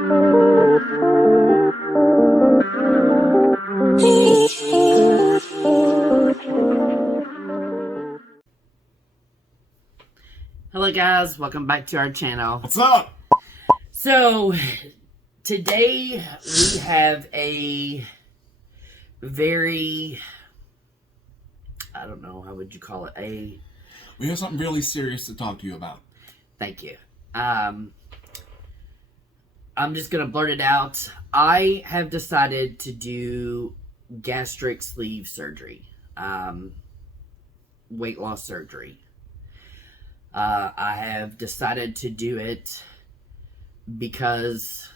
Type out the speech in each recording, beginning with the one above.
Hello guys, welcome back to our channel. What's up? So, today we have a very, I don't know, how would you call it? We have something really serious to talk to you about. Thank you. I'm just going to blurt it out. I have decided to do gastric sleeve surgery. Weight loss surgery. I have decided to do it because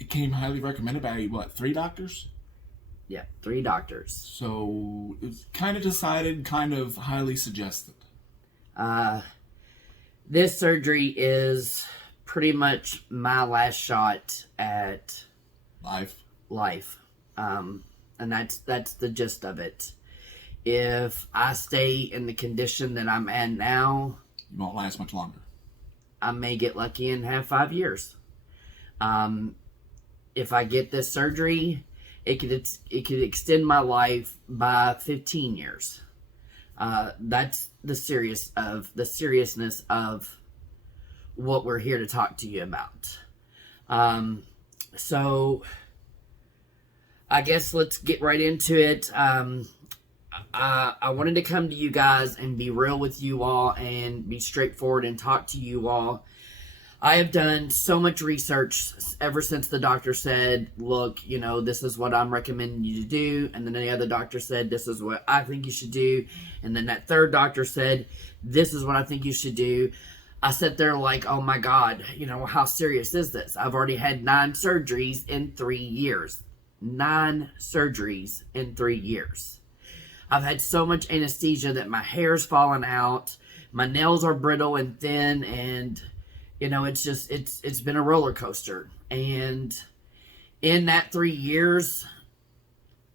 It came highly recommended by, what, 3 doctors? yeah, 3 doctors. So, it's kind of decided, kind of highly suggested. This surgery is pretty much my last shot at life. And that's the gist of it. If I stay in the condition that I'm at now, You won't last much longer. I may get lucky and have 5 years. If I get this surgery, it could extend my life by 15 years. That's the seriousness of what we're here to talk to you about. So I guess let's get right into it. I wanted to come to you guys and be real with you all and be straightforward and talk to you all. I have done so much research ever since the doctor said, look, you know, this is what I'm recommending you to do. And then the other doctor said, this is what I think you should do. And then that third doctor said, this is what I think you should do. I sat there like, oh my God, you know, how serious is this? I've already had 9 surgeries in 3 years. 9 surgeries in 3 years. I've had so much anesthesia that my hair's fallen out. My nails are brittle and thin, and you know, it's been a roller coaster. And in that 3 years,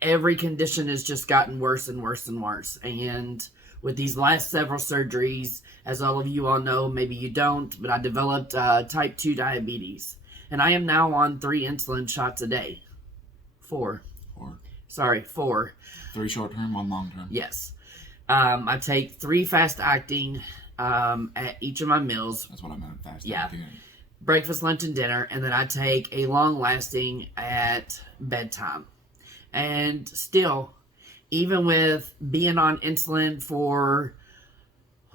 every condition has just gotten worse and worse and worse. And with these last several surgeries, as all of you all know, maybe you don't, but I developed type 2 diabetes. And I am now on 3 insulin shots a day. 4. 4. 3 short term, 1 long term. Yes. I take 3 fast acting at each of my meals. That's what I meant, fast. Yeah. Breakfast, lunch, and dinner. And then I take a long lasting at bedtime. And still, even with being on insulin for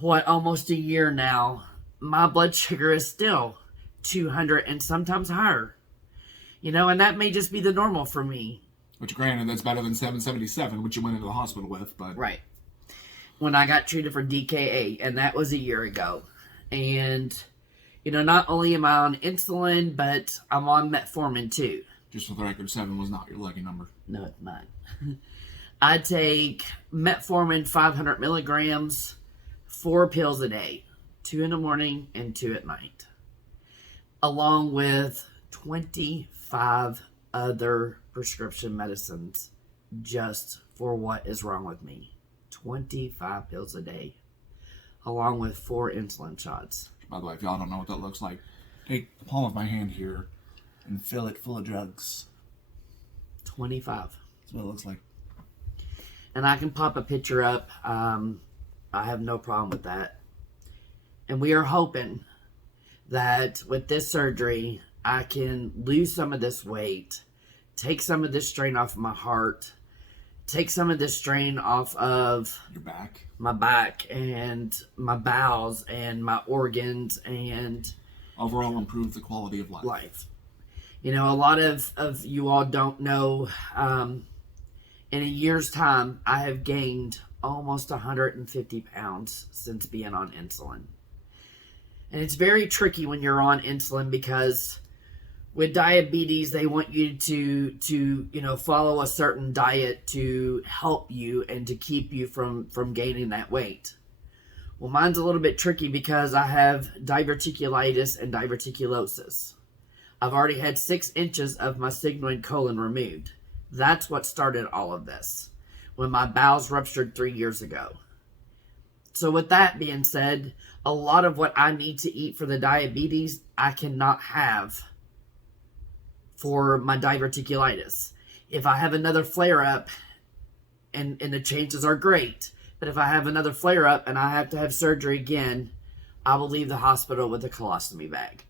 almost a year now, my blood sugar is still 200 and sometimes higher. You know, and that may just be the normal for me. Which, granted, that's better than 777, which you went into the hospital with, but... Right. When I got treated for DKA, and that was a year ago. And, you know, not only am I on insulin, but I'm on metformin too. Just for the record, 7 was not your lucky number. No, it's not. I take metformin 500 milligrams, 4 pills a day. 2 in the morning and 2 at night. Along with 25 other prescription medicines just for what is wrong with me. 25 pills a day, along with 4 insulin shots. By the way, if y'all don't know what that looks like, take the palm of my hand here and fill it full of drugs. 25. That's what it looks like. And I can pop a picture up. I have no problem with that. And we are hoping that with this surgery, I can lose some of this weight, take some of this strain off of my heart, take some of this strain off of your back, my back and my bowels and my organs, and overall improve the quality of life. You know, a lot of you all don't know, in a year's time, I have gained almost 150 pounds since being on insulin. And it's very tricky when you're on insulin because with diabetes, they want you to you know, follow a certain diet to help you and to keep you from gaining that weight. Well, mine's a little bit tricky because I have diverticulitis and diverticulosis. I've already had 6 inches of my sigmoid colon removed. That's what started all of this, when my bowels ruptured 3 years ago. So with that being said, a lot of what I need to eat for the diabetes, I cannot have for my diverticulitis. If I have another flare-up, and the chances are great, but if I have another flare-up and I have to have surgery again, I will leave the hospital with a colostomy bag.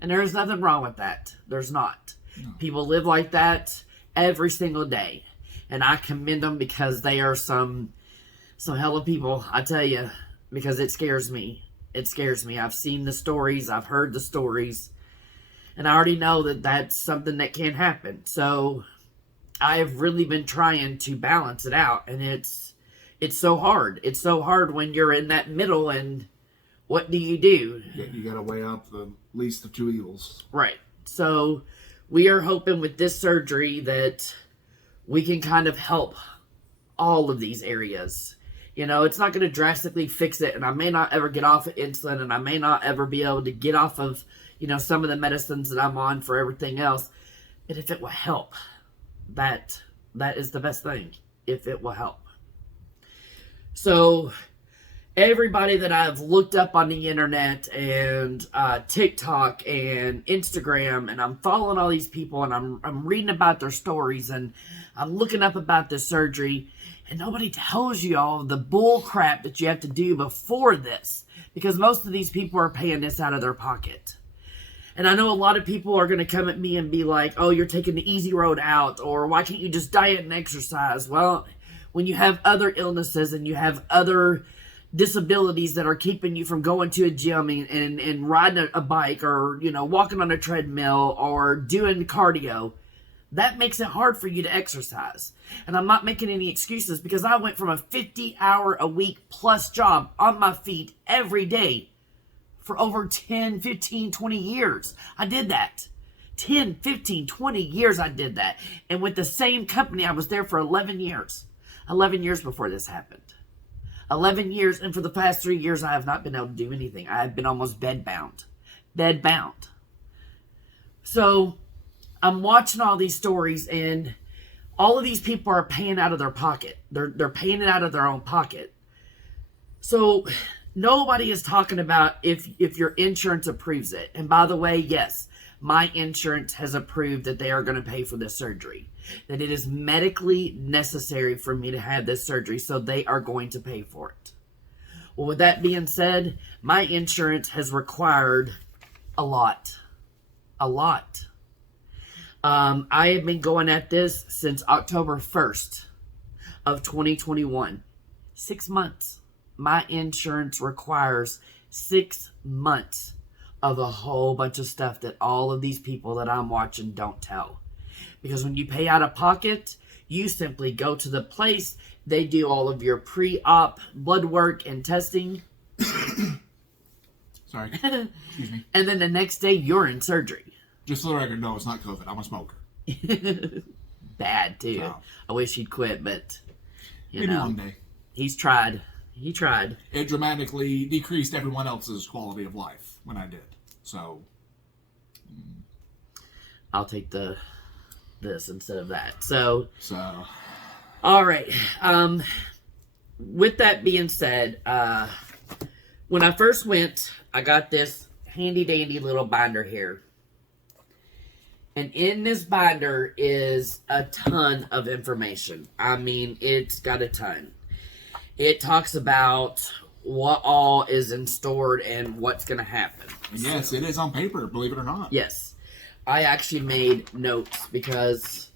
And there is nothing wrong with that. There's not. No. People live like that every single day. And I commend them because they are some hell of people, I tell you, because it scares me. It scares me. I've seen the stories. I've heard the stories. And I already know that that's something that can happen. So I have really been trying to balance it out. And it's so hard. It's so hard when you're in that middle, and what do? You got to weigh out the least of two evils. Right. So we are hoping with this surgery that we can kind of help all of these areas. You know, it's not going to drastically fix it, and I may not ever get off of insulin, and I may not ever be able to get off of, some of the medicines that I'm on for everything else. But if it will help, that is the best thing, if it will help. So everybody that I've looked up on the internet and TikTok and Instagram, and I'm following all these people, and I'm reading about their stories, and I'm looking up about this surgery, and nobody tells you all the bull crap that you have to do before this, because most of these people are paying this out of their pocket. And I know a lot of people are going to come at me and be like, oh, you're taking the easy road out, or why can't you just diet and exercise? Well, when you have other illnesses and you have other disabilities that are keeping you from going to a gym and riding a bike, or, walking on a treadmill or doing cardio, that makes it hard for you to exercise. And I'm not making any excuses, because I went from a 50-hour-a-week plus job on my feet every day for over 10, 15, 20 years. I did that. 10, 15, 20 years I did that. And with the same company, I was there for 11 years. 11 years before this happened. 11 years, and for the past 3 years, I have not been able to do anything. I have been almost bedbound. Bedbound. So, I'm watching all these stories, and all of these people are paying out of their pocket. They're paying it out of their own pocket. So, nobody is talking about if your insurance approves it. And by the way, yes, my insurance has approved that they are going to pay for this surgery. That it is medically necessary for me to have this surgery, so they are going to pay for it. Well, with that being said, my insurance has required a lot. A lot. I have been going at this since October 1st of 2021. 6 months. My insurance requires 6 months of a whole bunch of stuff that all of these people that I'm watching don't tell. Because when you pay out of pocket, you simply go to the place, they do all of your pre-op blood work and testing. Sorry. Excuse me. And then the next day, you're in surgery. Just so the record, no, it's not COVID. I'm a smoker. Bad, too. So, I wish he'd quit, but, maybe one day. He's tried. He tried. It dramatically decreased everyone else's quality of life when I did. So, I'll take this instead of that. So. All right. With that being said, when I first went, I got this handy dandy little binder here. And in this binder is a ton of information. I mean, it's got a ton. It talks about what all is in stored and what's going to happen. Yes, it is on paper, believe it or not. Yes. I actually made notes because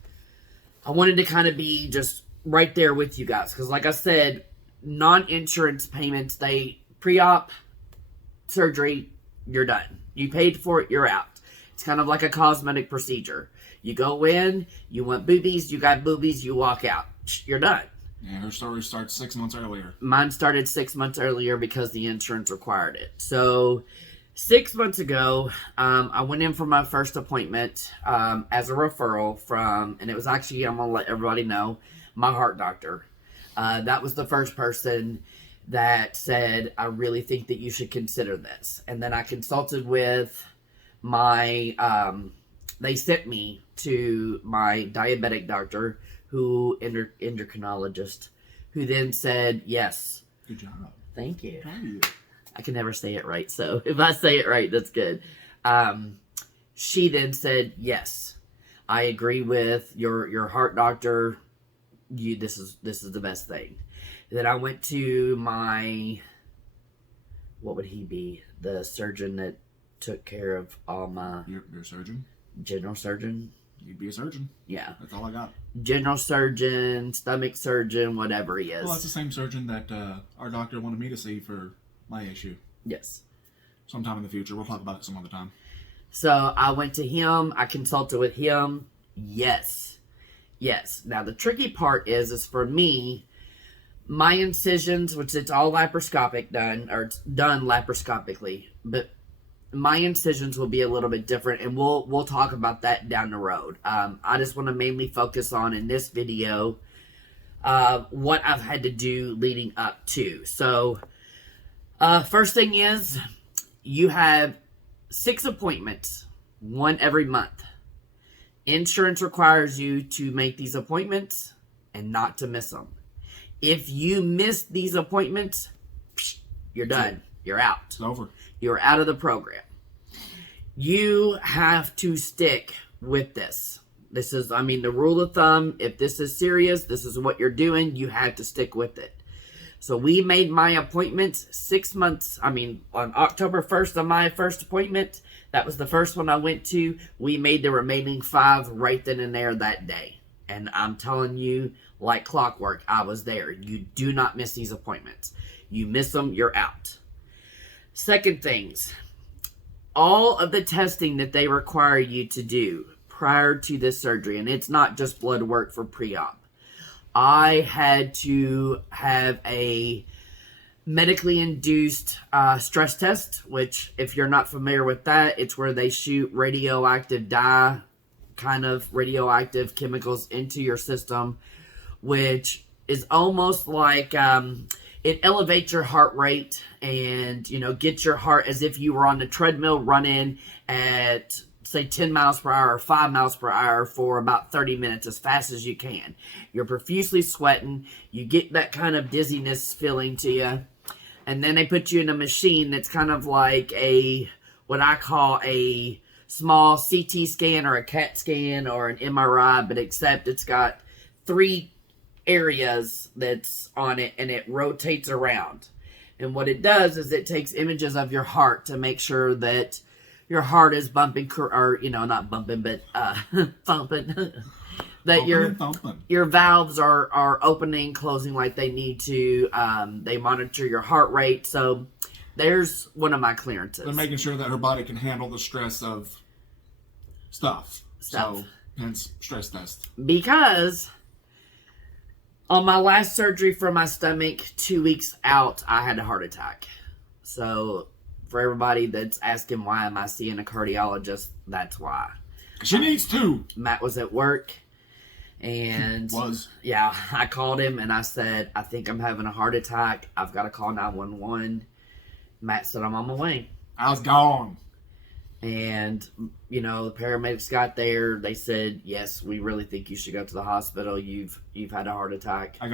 I wanted to kind of be just right there with you guys. Because like I said, non-insurance payments, they pre-op surgery, you're done. You paid for it, you're out. It's kind of like a cosmetic procedure. You go in, you want boobies, you got boobies, you walk out. You're done. Yeah, her story starts 6 months earlier. Mine started 6 months earlier because the insurance required it. So 6 months ago, I went in for my first appointment as a referral from, and it was actually, I'm going to let everybody know, my heart doctor. That was the first person that said, I really think that you should consider this. And then I consulted with my, they sent me to my diabetic doctor, endocrinologist, who then said, yes. Good job. Thank you. Proud of you. I can never say it right, so if I say it right, that's good. She then said, yes, I agree with your heart doctor. This is the best thing. Then I went to my, what would he be? The surgeon that took care of all my... Your surgeon? General surgeon? You'd be a surgeon. Yeah. That's all I got. General surgeon, stomach surgeon, whatever he is. Well, that's the same surgeon that our doctor wanted me to see for my issue. Yes. Sometime in the future. We'll talk about it some other time. So I went to him. I consulted with him. Yes. Yes. Now the tricky part is for me, my incisions, which it's all laparoscopic done, or it's done laparoscopically, but my incisions will be a little bit different, and we'll talk about that down the road. I just want to mainly focus on, in this video, what I've had to do leading up to. So, first thing is, you have 6 appointments, 1 every month. Insurance requires you to make these appointments and not to miss them. If you miss these appointments, you're done. You're out. It's over. You're out of the program. You have to stick with this. This is, the rule of thumb. If this is serious, this is what you're doing, you have to stick with it. So we made my appointments 6 months. On October 1st on my first appointment, that was the first one I went to. We made the remaining 5 right then and there that day. And I'm telling you, like clockwork, I was there. You do not miss these appointments. You miss them, you're out. Second things, all of the testing that they require you to do prior to this surgery, and it's not just blood work for pre-op. I had to have a medically induced stress test, which, if you're not familiar with that, it's where they shoot radioactive dye, kind of radioactive chemicals into your system, which is almost like... it elevates your heart rate and, gets your heart as if you were on the treadmill running at, say, 10 miles per hour or 5 miles per hour for about 30 minutes as fast as you can. You're profusely sweating. You get that kind of dizziness feeling to you. And then they put you in a machine that's kind of like what I call a small CT scan or a CAT scan or an MRI, but except it's got 3 areas that's on it, and it rotates around. And what it does is it takes images of your heart to make sure that your heart is bumping, or not bumping, but thumping. That your valves are opening, closing like they need to. They monitor your heart rate. So there's one of my clearances. They're making sure that her body can handle the stress of stuff. So hence stress test. Because on my last surgery for my stomach, 2 weeks out, I had a heart attack. So, for everybody that's asking why am I seeing a cardiologist, that's why. She needs to. Matt was at work, and yeah, I called him and I said, I think I'm having a heart attack. I've got to call 911. Matt said, I'm on my way. I was gone. And, the paramedics got there. They said, yes, we really think you should go to the hospital. You've had a heart attack. I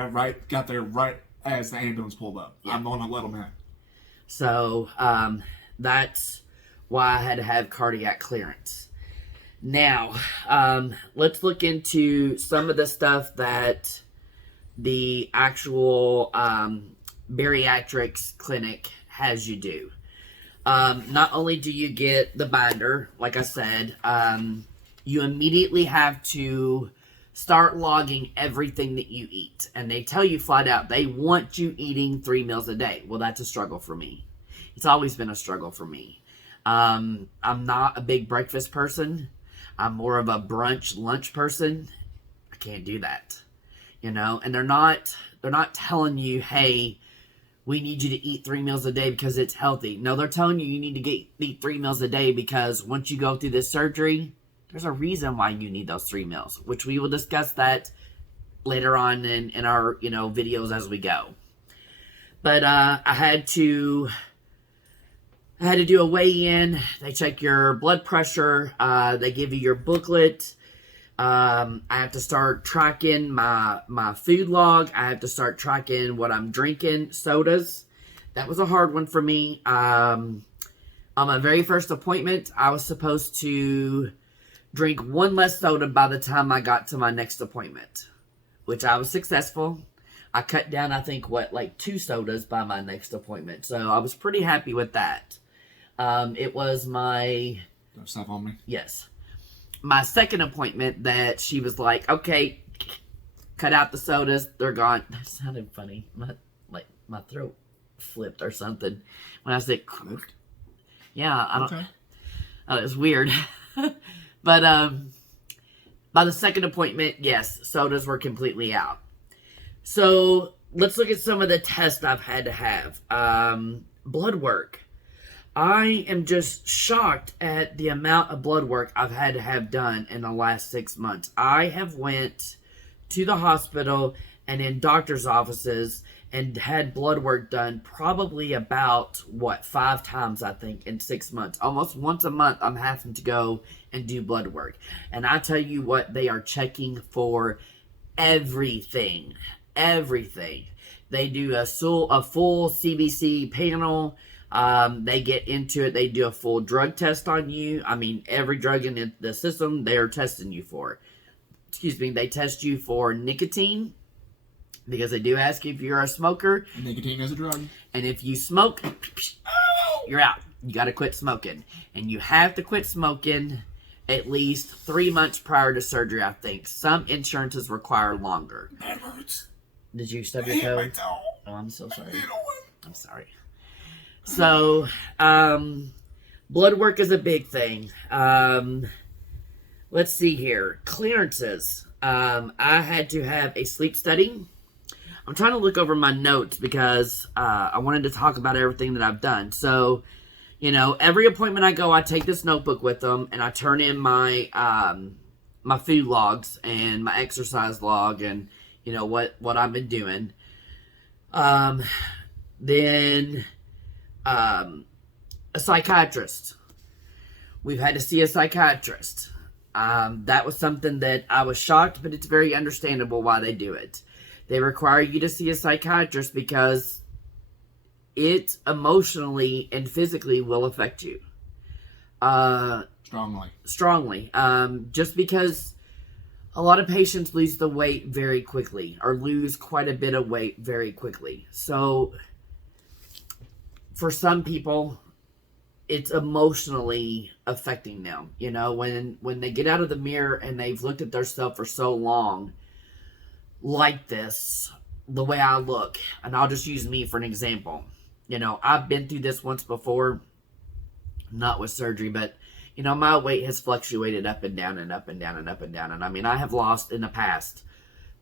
got there right as the ambulance pulled up. Yeah. I'm the one that let them in. So, that's why I had to have cardiac clearance. Now, let's look into some of the stuff that the actual bariatrics clinic has you do. Not only do you get the binder, like I said, you immediately have to start logging everything that you eat. And they tell you flat out, they want you eating 3 meals a day. Well, that's a struggle for me. It's always been a struggle for me. I'm not a big breakfast person. I'm more of a brunch, lunch person. I can't do that. And they're not telling you, hey, we need you to eat 3 meals a day because it's healthy. No, they're telling you need to eat 3 meals a day because once you go through this surgery, there's a reason why you need those 3 meals, which we will discuss that later on in our videos as we go. But I had to do a weigh-in. They check your blood pressure. They give you your booklet. I have to start tracking my food log. I have to start tracking what I'm drinking, sodas. that was a hard one for me. On my very first appointment, I was supposed to drink one less soda by the time I got to my next appointment, which I was successful. I cut down, I think, like 2 sodas by my next appointment. So I was pretty happy with that. It was my... Don't stop on me. Yes. My second appointment that she was like, okay, cut out the sodas. They're gone. That sounded funny. My throat flipped or something when I said, Flipped? Yeah, I don't... Okay. It was weird. But by the second appointment, yes, sodas were completely out. So let's look at some of the tests I've had to have. Blood work. I am just shocked at the amount of blood work I've had to have done in the last 6 months. I have went to the hospital and in doctor's offices and had blood work done probably about, 5 times, I think, in 6 months. Almost once a month, I'm having to go and do blood work. And I tell you what, they are checking for everything. Everything. They do a full CBC panel. They get into it. They do a full drug test on you. I mean, every drug in the system, they are testing you for. Excuse me, they test you for nicotine, because they do ask you if you're a smoker. Nicotine is a drug. And if you smoke, you're out. You got to quit smoking. And you have to quit smoking at least 3 months prior to surgery, I think. Some insurances require longer. That hurts. Did you stub your toe? My toe. Oh, I'm so sorry. You know what? I'm sorry. So, blood work is a big thing. Let's see here. Clearances. I had to have a sleep study. I'm trying to look over my notes because I wanted to talk about everything that I've done. So, every appointment I go, I take this notebook with them and I turn in my my food logs and my exercise log and what I've been doing. Then a psychiatrist. We've had to see a psychiatrist. That was something that I was shocked, but it's very understandable why they do it. They require you to see a psychiatrist because it emotionally and physically will affect you. Strongly. Just because a lot of patients lose the weight very quickly or lose quite a bit of weight very quickly. So for some people, it's emotionally affecting them. When they get out of the mirror and they've looked at themselves for so long, like this, the way I look, and I'll just use me for an example. I've been through this once before, not with surgery, but my weight has fluctuated up and down and up and down and up and down. And I mean, I have lost in the past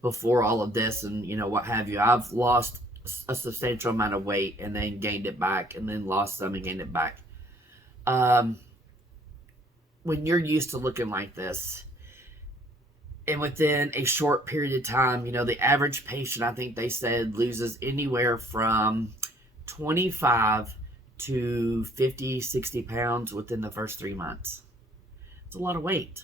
before all of this and what have you. I've lost a substantial amount of weight and then gained it back and then lost some and gained it back. When you're used to looking like this, and within a short period of time, the average patient, I think they said, loses anywhere from 25 to 50, 60 pounds within the first 3 months. It's a lot of weight.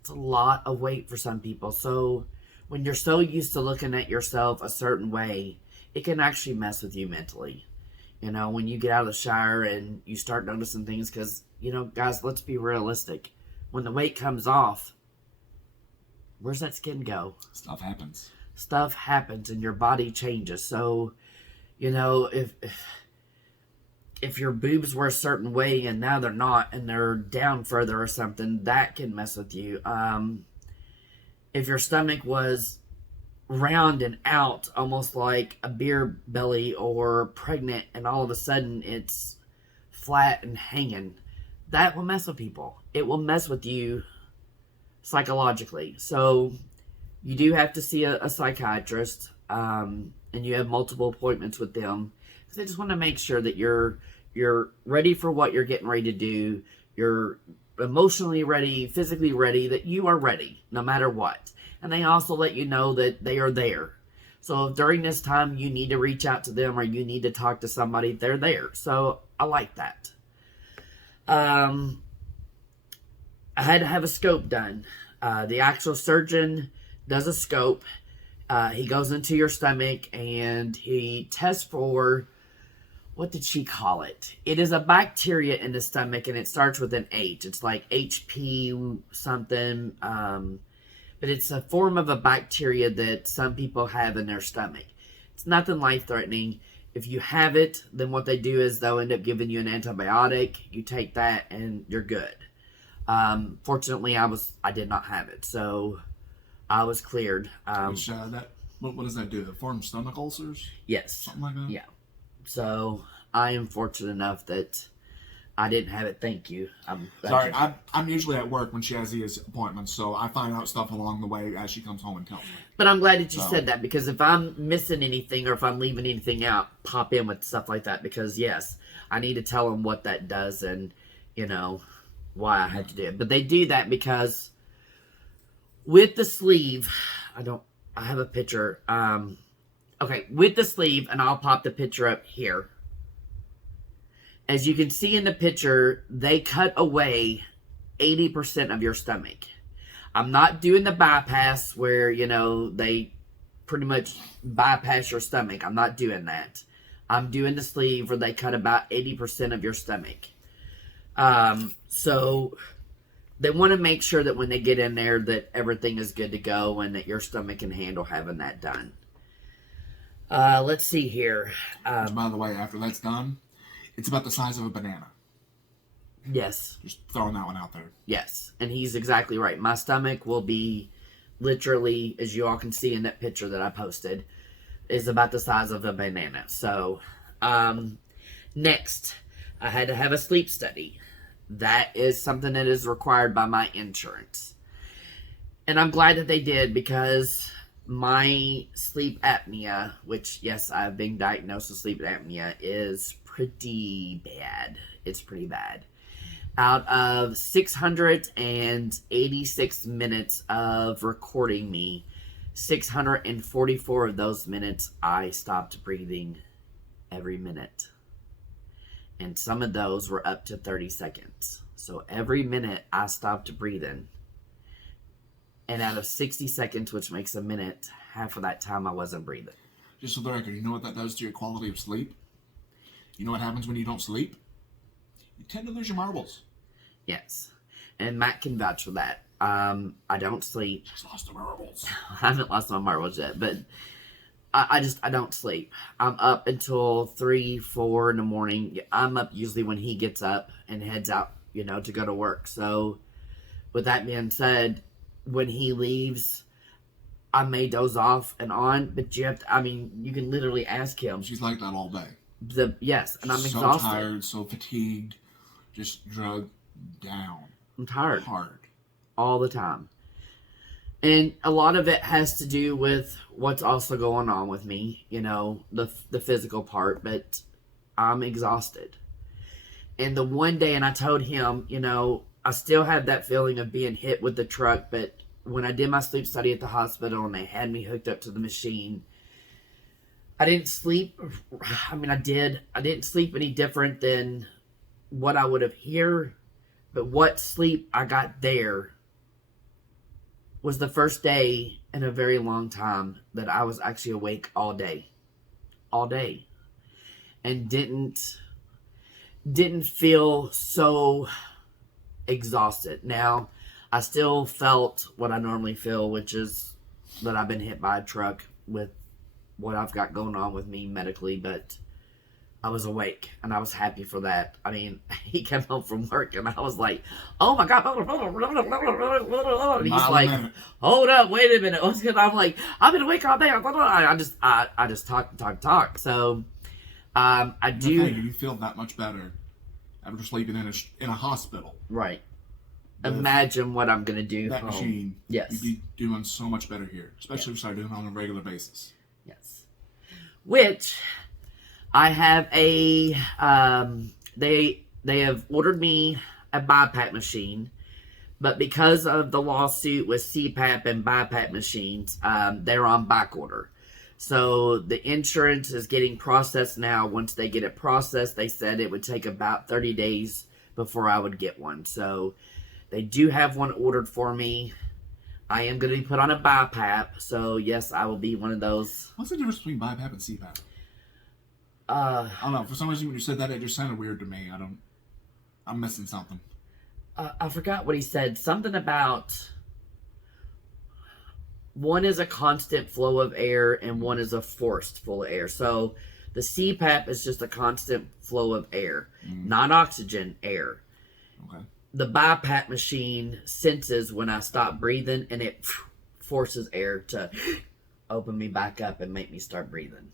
It's a lot of weight for some people. So when you're so used to looking at yourself a certain way, it can actually mess with you mentally. When you get out of the shower and you start noticing things, because, guys, let's be realistic. When the weight comes off, where's that skin go? Stuff happens. Stuff happens and your body changes. So, if your boobs were a certain way and now they're not and they're down further or something, that can mess with you. If your stomach was round and out, almost like a beer belly or pregnant, and all of a sudden it's flat and hanging, that will mess with people. It will mess with you psychologically. So you do have to see a psychiatrist, and you have multiple appointments with them. They just want to make sure that you're ready for what you're getting ready to do. You're emotionally ready, physically ready, that you are ready no matter what. And they also let you know that they are there. So if during this time you need to reach out to them or you need to talk to somebody, they're there. So I like that. I had to have a scope done. The actual surgeon does a scope. He goes into your stomach and he tests for what did she call it? It is a bacteria in the stomach, and it starts with an H. It's like HP something, but it's a form of a bacteria that some people have in their stomach. It's nothing life-threatening. If you have it, then what they do is they'll end up giving you an antibiotic. You take that, and you're good. Fortunately, I did not have it, so I was cleared. What does that do? It forms stomach ulcers? Yes. Something like that? Yeah. So I am fortunate enough that I didn't have it. Thank you. Sorry, I'm usually at work when she has these appointments, so I find out stuff along the way as she comes home and tells me. But I'm glad that you said that, because if I'm missing anything or if I'm leaving anything out, pop in with stuff like that, because yes, I need to tell them what that does and, why I had to do it. But they do that because with the sleeve, I have a picture. Okay, with the sleeve, and I'll pop the picture up here. As you can see in the picture, they cut away 80% of your stomach. I'm not doing the bypass where, they pretty much bypass your stomach. I'm not doing that. I'm doing the sleeve where they cut about 80% of your stomach. So they want to make sure that when they get in there that everything is good to go and that your stomach can handle having that done. Let's see here. Which, by the way, after that's done, it's about the size of a banana. Yes. Just throwing that one out there. Yes. And he's exactly right. My stomach will be literally, as you all can see in that picture that I posted, is about the size of a banana. So, next, I had to have a sleep study. That is something that is required by my insurance. And I'm glad that they did, because my sleep apnea, which, yes, I've been diagnosed with sleep apnea, is pretty bad. It's pretty bad. Out of 686 minutes of recording me, 644 of those minutes, I stopped breathing every minute. And some of those were up to 30 seconds. So every minute I stopped breathing. And out of 60 seconds, which makes a minute, half of that time I wasn't breathing. Just for the record, you know what that does to your quality of sleep? You know what happens when you don't sleep? You tend to lose your marbles. Yes. And Matt can vouch for that. I don't sleep. Just lost the marbles. I haven't lost my marbles yet, but I don't sleep. I'm up until 3, 4 in the morning. I'm up usually when he gets up and heads out, to go to work. So with that being said, when he leaves, I may doze off and on, but you can literally ask him. She's like that all day. Yes, and I'm so exhausted. So tired, so fatigued, just drugged down. I'm tired. Hard. All the time. And a lot of it has to do with what's also going on with me, the physical part, but I'm exhausted. And the one day, and I told him, I still have that feeling of being hit with the truck, but when I did my sleep study at the hospital and they had me hooked up to the machine, I didn't sleep. I didn't sleep any different than what I would have here, but what sleep I got there was the first day in a very long time that I was actually awake all day, and didn't feel so exhausted. Now, I still felt what I normally feel, which is that I've been hit by a truck with what I've got going on with me medically, but I was awake, and I was happy for that. He came home from work, and I was like, oh my God. And he's like, hold up, wait a minute. What's good? I'm like, I've been awake all day. I just talk. So, I do. You feel that much better after sleeping in a hospital. Right. Imagine what I'm going to do. That machine. Yes. You'd be doing so much better here, especially if you start doing it on a regular basis. Yes. Which I have they have ordered me a Bipap machine, but because of the lawsuit with CPAP and Bipap machines, they're on back order. So the insurance is getting processed now. Once they get it processed, they said it would take about 30 days before I would get one. So they do have one ordered for me. I am going to be put on a Bipap, so yes, I will be one of those. What's the difference between Bipap and CPAP? I don't know. For some reason, when you said that, it just sounded weird to me. I'm missing something. I forgot what he said. Something about one is a constant flow of air and one is a forced flow of air. So the CPAP is just a constant flow of air, not oxygen, air. Okay. The BiPAP machine senses when I stop breathing, and it forces air to open me back up and make me start breathing.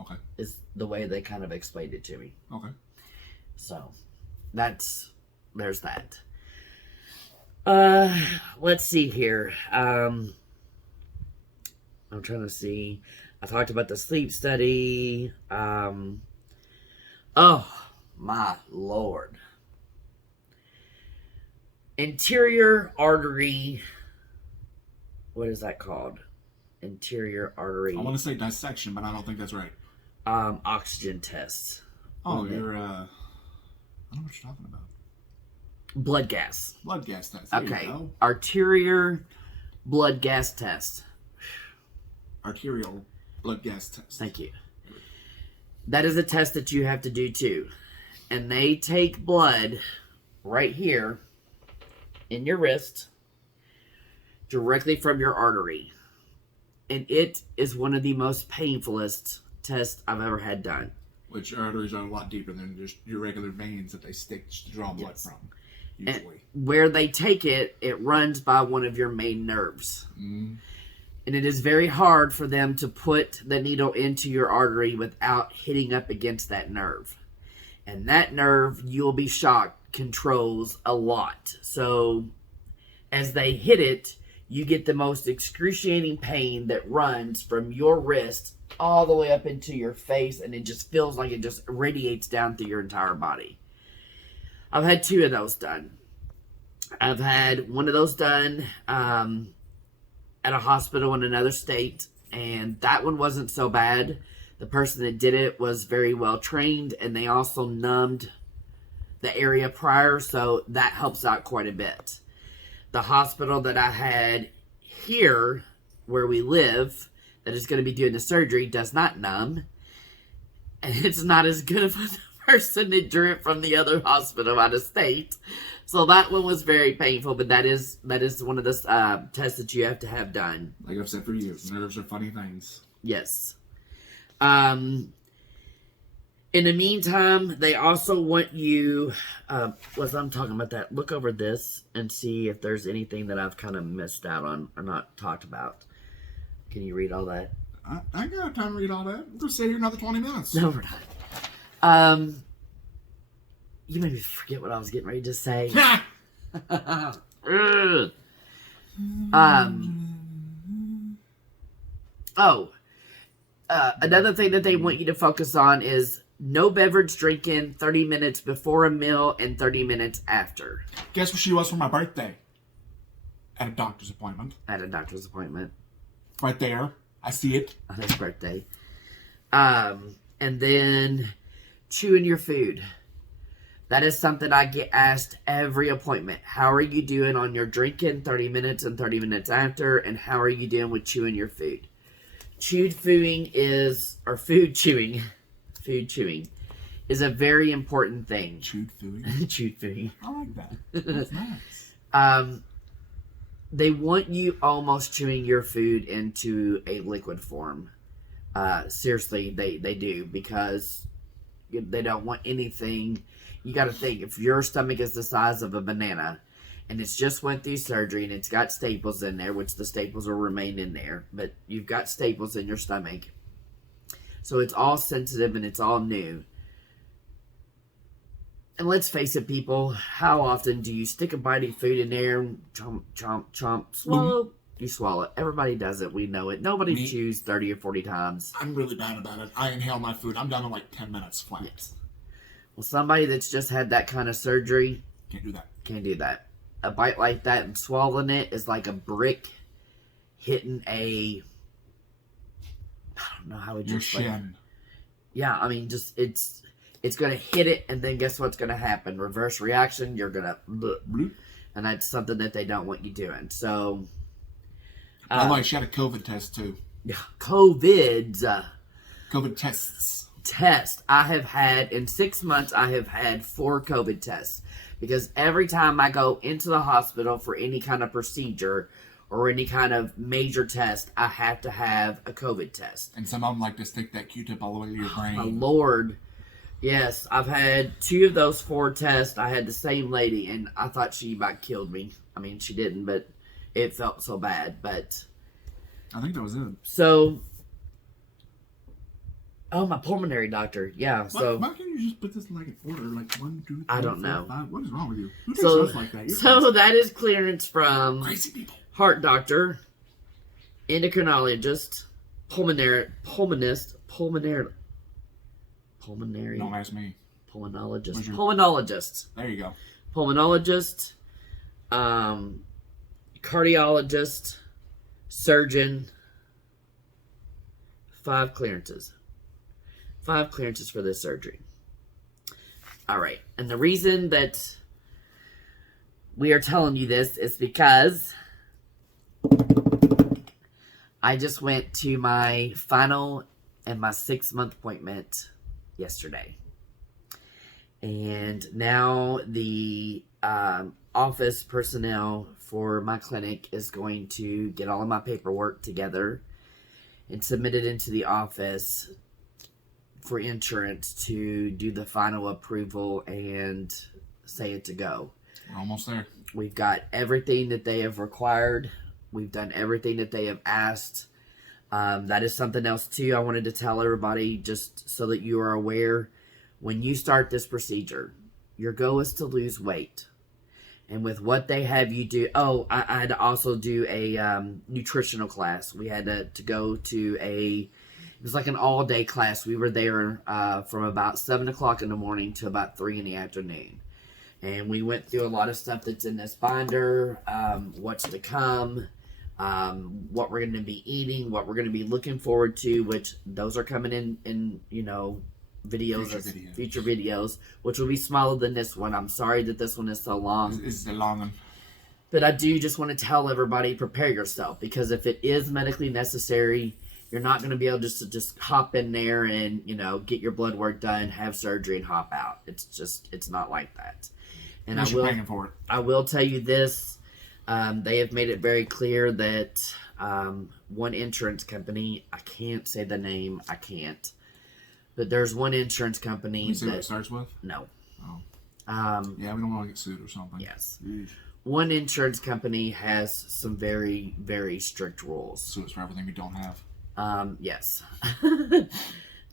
Okay. Is the way they kind of explained it to me. Okay. So there's that. Let's see here. I'm trying to see. I talked about the sleep study. Oh my Lord. Anterior artery. What is that called? Anterior artery. I want to say dissection, but I don't think that's right. Oxygen test. Oh, you're I don't know what you're talking about. Blood gas. Blood gas test. There Okay. you go. Arterial blood gas test. Arterial blood gas test. Thank you. That is a test that you have to do too. And they take blood right here in your wrist directly from your artery. And it is one of the most painfulest tests I've ever had done. Which arteries are a lot deeper than just your regular veins that they stick to draw blood from, usually. And where they take it, it runs by one of your main nerves. And it is very hard for them to put the needle into your artery without hitting up against that nerve. And that nerve, you'll be shocked, controls a lot. So as they hit it, you get the most excruciating pain that runs from your wrist all the way up into your face, and it just feels like it just radiates down through your entire body. I've had 2 of those done. I've had one of those done at a hospital in another state, and that one wasn't so bad. The person that did it was very well trained, and they also numbed the area prior, so that helps out quite a bit. The hospital that I had here, where we live, that is going to be doing the surgery, does not numb. And it's not as good of a person that drew it from the other hospital out of state. So that one was very painful, but that is one of the tests that you have to have done. Like I've said for years, nerves are funny things. Yes. In the meantime, they also want you, as I'm talking about that, look over this and see if there's anything that I've kind of missed out on or not talked about. Can you read all that? I ain't got time to read all that. We're going to sit here another 20 minutes. No, we're not. You made me forget what I was getting ready to say. Another thing that they want you to focus on is no beverage drinking 30 minutes before a meal and 30 minutes after. Guess where she was for my birthday? At a doctor's appointment. At a doctor's appointment. Right there. I see it. On his birthday. And then chewing your food. That is something I get asked every appointment. How are you doing on your drinking 30 minutes and 30 minutes after? And how are you doing with chewing your food? Food chewing is a very important thing. Chewed food? Chewed food. I like that. That's nice. They want you almost chewing your food into a liquid form. Seriously, they do, because they don't want anything. You got to think, if your stomach is the size of a banana and it's just went through surgery and it's got staples in there, which the staples will remain in there, but you've got staples in your stomach. So it's all sensitive and it's all new. And let's face it, people, how often do you stick a bite of food in there and chomp, chomp, chomp, swallow? You swallow it. Everybody does it. We know it. Nobody chews 30 or 40 times. I'm really bad about it. I inhale my food. I'm down to like 10 minutes flat. Yes. Well, somebody that's just had that kind of surgery Can't do that. can't do that. A bite like that and swallowing it is like a brick hitting a... I don't know how it Your just... shin. Like, yeah, I mean, just... It's going to hit it, and then guess what's going to happen? Reverse reaction, you're going to... Bloop. And that's something that they don't want you doing. So... I she had a COVID test, too. Yeah, COVID COVID tests. test I have had in 6 months, I have had 4 COVID tests. Because every time I go into the hospital for any kind of procedure or any kind of major test, I have to have a COVID test. And some of them like to stick that Q-tip all the way to your brain. My Lord. Yes, I've had 2 of those 4 tests. I had the same lady, and I thought she about killed me. I mean, she didn't, but it felt so bad. But I think that was it. So, oh, my pulmonary doctor. Yeah. So why can't you just put this in like an order, like 1, 2, 3, I don't 4, know. 5? What is wrong with you? Who takes so notes like that? so that is clearance from crazy people. Heart doctor, endocrinologist, pulmonary. Don't ask me. Pulmonologist. There you go. Pulmonologist, cardiologist, surgeon. 5 clearances. 5 clearances for this surgery. All right. And the reason that we are telling you this is because I just went to my final and my 6-month appointment yesterday. And now the office personnel for my clinic is going to get all of my paperwork together and submit it into the office for insurance to do the final approval and say it to go. We're almost there. We've got everything that they have required. We've done everything that they have asked. That is something else too I wanted to tell everybody, just so that you are aware. When you start this procedure, your goal is to lose weight. And with what they have you do, I had to also do a nutritional class. We had to go to it was like an all-day class. We were there from about 7 o'clock in the morning to about 3 in the afternoon. And we went through a lot of stuff that's in this binder, what's to come, what we're going to be eating, what we're going to be looking forward to, which those are coming in future videos, which will be smaller than this one. I'm sorry that this one is so long. It's a long one. But I do just want to tell everybody, prepare yourself, because if it is medically necessary, you're not going to be able to just hop in there and, get your blood work done, have surgery, and hop out. It's not like that. And unless you're paying for it. I will tell you this. They have made it very clear that one insurance company, I can't say the name, but there's one insurance company Can you say what it starts with? No. Oh. Yeah, we don't want to get sued or something. Yes. One insurance company has some very, very strict rules. So it's for everything we don't have. Yes.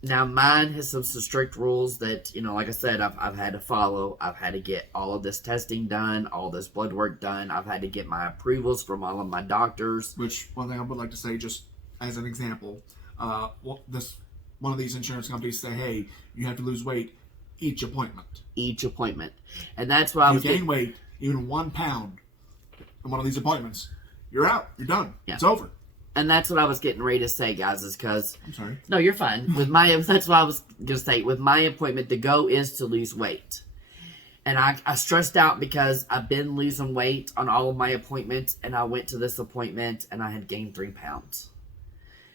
Now, mine has some strict rules that, like I said, I've had to follow. I've had to get all of this testing done, all this blood work done. I've had to get my approvals from all of my doctors. Which, one thing I would like to say, just as an example, one of these insurance companies say, hey, you have to lose weight each appointment. And that's what I was If you gain weight, even 1 pound in one of these appointments, you're out. You're done. Yeah. It's over. And that's what I was getting ready to say, guys, is because... I'm sorry. No, you're fine. That's what I was going to say. With my appointment, the goal is to lose weight. And I stressed out because I've been losing weight on all of my appointments, and I went to this appointment, and I had gained 3 pounds.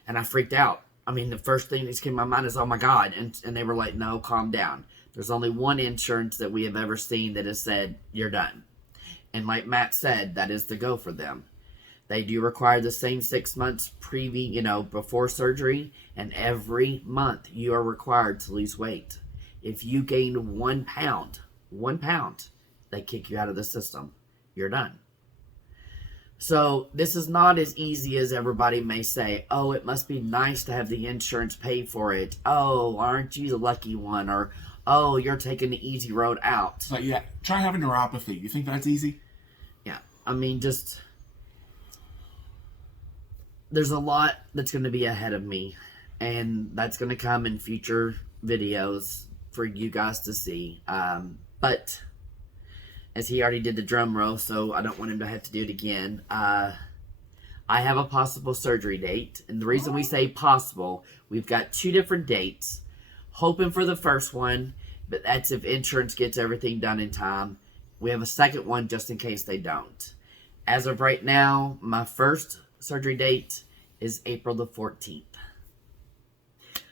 And I freaked out. I mean, the first thing that came to my mind is, oh my God. And they were like, no, calm down. There's only one insurance that we have ever seen that has said, you're done. And like Matt said, that is the go for them. They do require the same 6 months before surgery, and every month you are required to lose weight. If you gain 1 pound, they kick you out of the system. You're done. So this is not as easy as everybody may say. Oh, it must be nice to have the insurance pay for it. Oh, aren't you the lucky one? Or, oh, you're taking the easy road out. So yeah, try having neuropathy. You think that's easy? Yeah, I mean, there's a lot that's going to be ahead of me, and that's going to come in future videos for you guys to see. But as he already did the drum roll, so I don't want him to have to do it again. I have a possible surgery date, and the reason we say possible, we've got 2 different dates. Hoping for the first one, but that's if insurance gets everything done in time. We have a second one just in case they don't. As of right now, my first surgery date is April the 14th.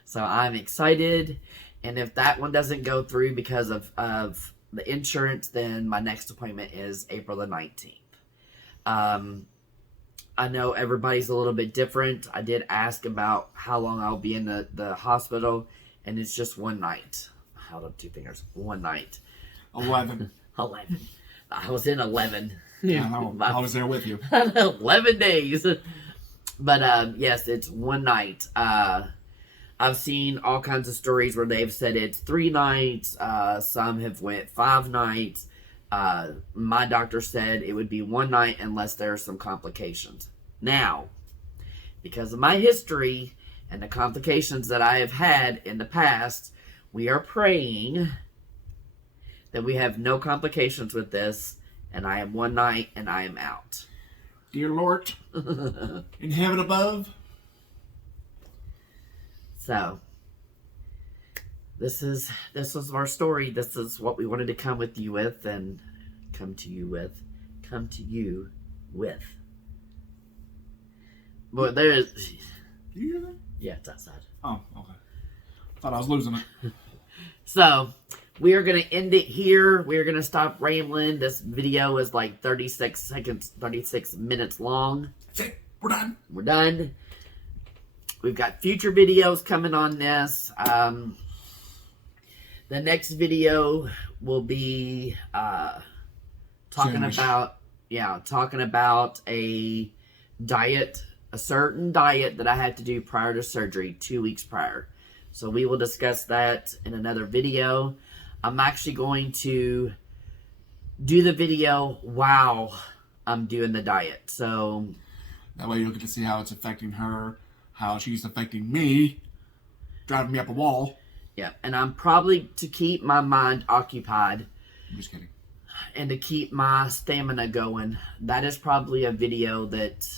So I'm excited. And if that one doesn't go through because of the insurance, then my next appointment is April the 19th. I know everybody's a little bit different. I did ask about how long I'll be in the hospital, and it's just one night. I held up two fingers. One night. 11. 11. I was in 11. I know. I was there with you. 11 days. But yes, it's one night. I've seen all kinds of stories where they've said it's 3 nights. Some have went 5 nights. My doctor said it would be one night unless there are some complications. Now, because of my history and the complications that I have had in the past, we are praying that we have no complications with this, and I am one night and I am out. Dear Lord, in heaven above. So, this is our story. This is what we wanted to come with you with and come to you with. But there is. Did you hear that? Yeah, it's outside. Oh, okay. Thought I was losing it. So, we are going to end it here. We are going to stop rambling. This video is like 36 minutes long. That's it. We're done. We're done. We've got future videos coming on this. The next video will be talking about a diet, a certain diet that I had to do prior to surgery, 2 weeks prior. So we will discuss that in another video. I'm actually going to do the video while I'm doing the diet. So that way you'll get to see how it's affecting her, how she's affecting me, driving me up a wall. Yeah, and I'm probably to keep my mind occupied. I'm just kidding. And to keep my stamina going. That is probably a video that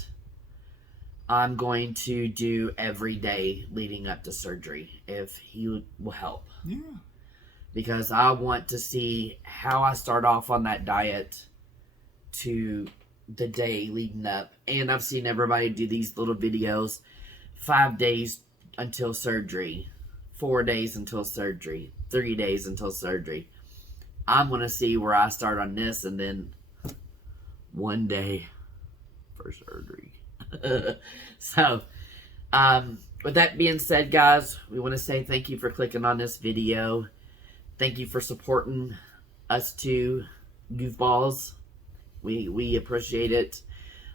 I'm going to do every day leading up to surgery, if he will help. Yeah. Because I want to see how I start off on that diet to the day leading up. And I've seen everybody do these little videos, 5 days until surgery, 4 days until surgery, 3 days until surgery. I'm going to see where I start on this, and then one day for surgery. So, with that being said, guys, we want to say thank you for clicking on this video. Thank you for supporting us two goofballs. We appreciate it.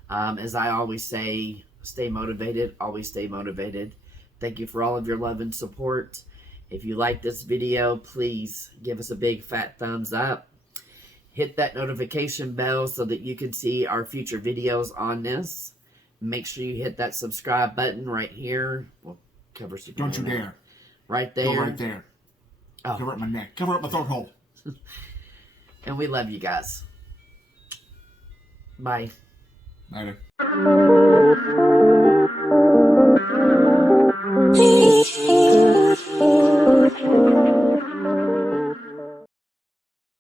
As I always say, stay motivated. Always stay motivated. Thank you for all of your love and support. If you like this video, please give us a big fat thumbs up. Hit that notification bell so that you can see our future videos on this. Make sure you hit that subscribe button right here. We'll cover some. Don't you dare. Right there. Go right there. Oh. Cover up my neck. Cover up my throat hole. And we love you guys. Bye. Later.